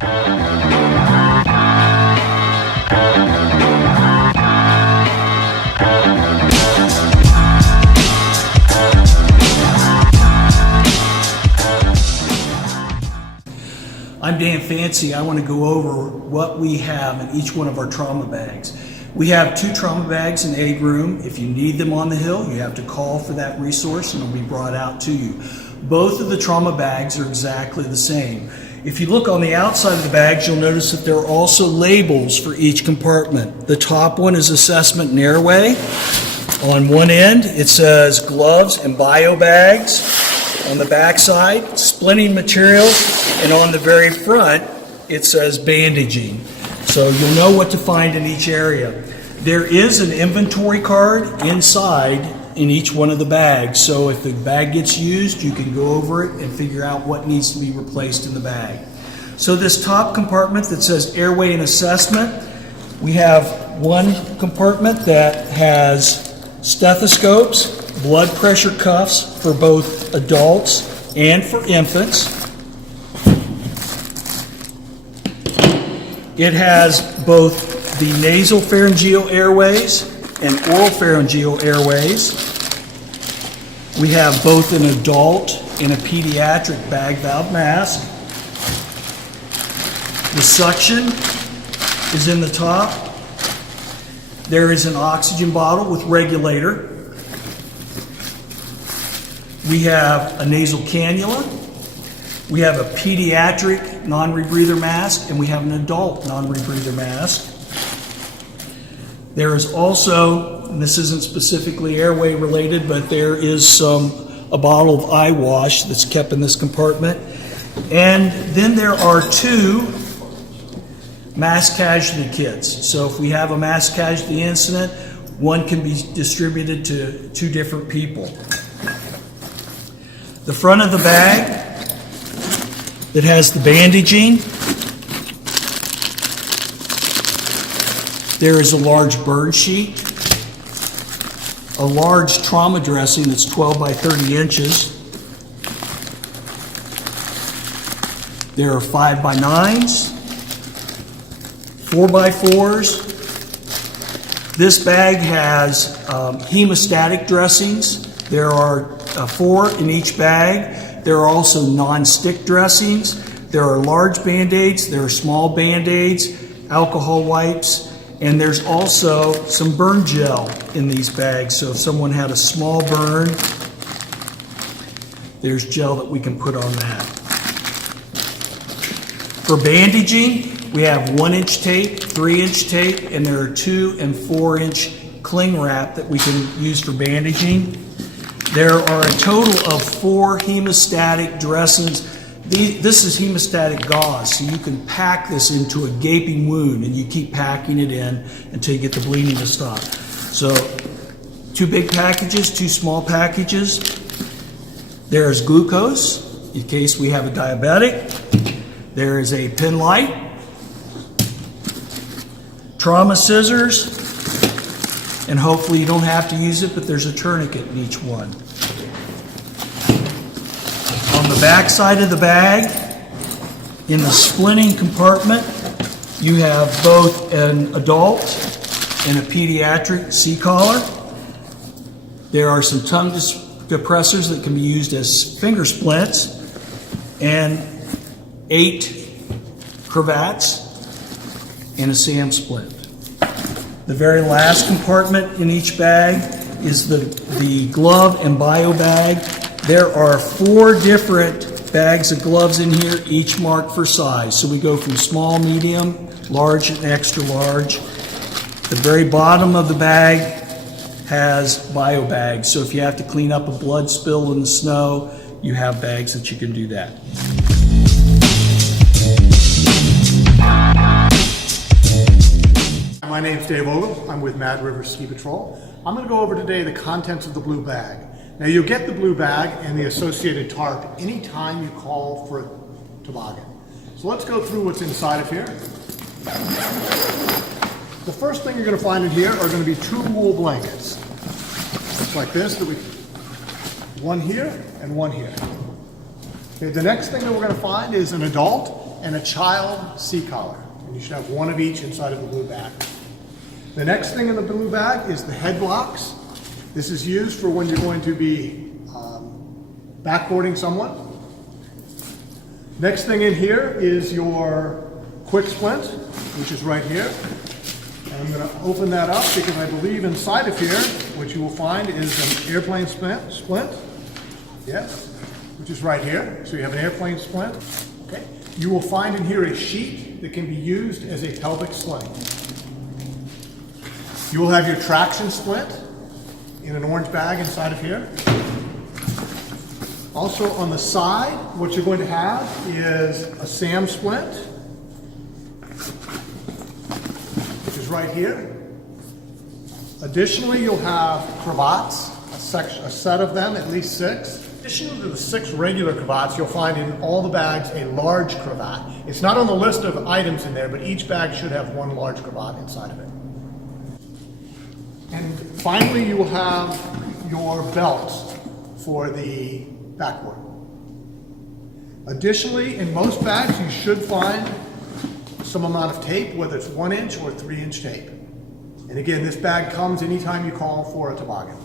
I'm Dan Fancy. I want to go over what we have in each one of our trauma bags. We have 2 trauma bags in aid room. If you need them on the hill, you have to call for that resource and it'll be brought out to you. Both of the trauma bags are exactly the same. If you look on the outside of the bags, you'll notice that there are also labels for each compartment. The top one is assessment and airway. On one end, it says gloves and bio bags. On the back side, splinting material, and on the very front, it says bandaging. So you'll know what to find in each area. There is an inventory card inside in each one of the bags. So if the bag gets used, you can go over it and figure out what needs to be replaced in the bag. So this top compartment that says airway and assessment, we have one compartment that has stethoscopes, blood pressure cuffs for both adults and for infants. It has both the nasal pharyngeal airways and oral pharyngeal airways. We have both an adult and a pediatric bag valve mask. The suction is in the top. There is an oxygen bottle with regulator. We have a nasal cannula, we have a pediatric non-rebreather mask, and we have an adult non-rebreather mask. There is also, and this isn't specifically airway related, but there is a bottle of eye wash that's kept in this compartment. And then there are 2 mass casualty kits. So if we have a mass casualty incident, one can be distributed to 2 different people. The front of the bag that has the bandaging, there is a large burn sheet, a large trauma dressing that's 12 by 30 inches. There are 5 by 9s, 4 by 4s. This bag has hemostatic dressings. There are 4 in each bag. There are also non-stick dressings. There are large Band-Aids. There are small Band-Aids, alcohol wipes, and there's also some burn gel in these bags. So if someone had a small burn, there's gel that we can put on that. For bandaging, we have 1-inch tape, 3-inch tape, and there are 2- and 4-inch cling wrap that we can use for bandaging. There are a total of 4 hemostatic dressings. This is hemostatic gauze, so you can pack this into a gaping wound, and you keep packing it in until you get the bleeding to stop. So 2 big packages, 2 small packages. There is glucose, in case we have a diabetic. There is a pen light, trauma scissors, and hopefully you don't have to use it, but there's a tourniquet in each one. On the back side of the bag, in the splinting compartment, you have both an adult and a pediatric C-collar. There are some tongue depressors that can be used as finger splints, and 8 cravats and a SAM splint. The very last compartment in each bag is the glove and bio bag. There are 4 different bags of gloves in here, each marked for size. So we go from small, medium, large, and extra large. The very bottom of the bag has bio bags. So if you have to clean up a blood spill in the snow, you have bags that you can do that. My name's Dave Ogle. I'm with Mad River Ski Patrol. I'm going to go over today the contents of the blue bag. Now you'll get the blue bag and the associated tarp anytime you call for a toboggan. So let's go through what's inside of here. The first thing you're going to find in here are going to be 2 wool blankets. Just like this, one here and one here. Okay, the next thing that we're going to find is an adult and a child seat collar. And you should have one of each inside of the blue bag. The next thing in the blue bag is the head blocks. This is used for when you're going to be backboarding someone. Next thing in here is your quick splint, which is right here. And I'm going to open that up because I believe inside of here, what you will find is an airplane splint. Yes, which is right here. So you have an airplane splint. Okay. You will find in here a sheet that can be used as a pelvic sling. You will have your traction splint in an orange bag inside of here. Also on the side, what you're going to have is a SAM splint, which is right here. Additionally, you'll have cravats, a set of them, at least 6. In addition to the 6 regular cravats, you'll find in all the bags a large cravat. It's not on the list of items in there, but each bag should have one large cravat inside of it. And finally, you will have your belts for the backboard. Additionally, in most bags, you should find some amount of tape, whether it's 1-inch or 3-inch tape. And again, this bag comes anytime you call for a toboggan.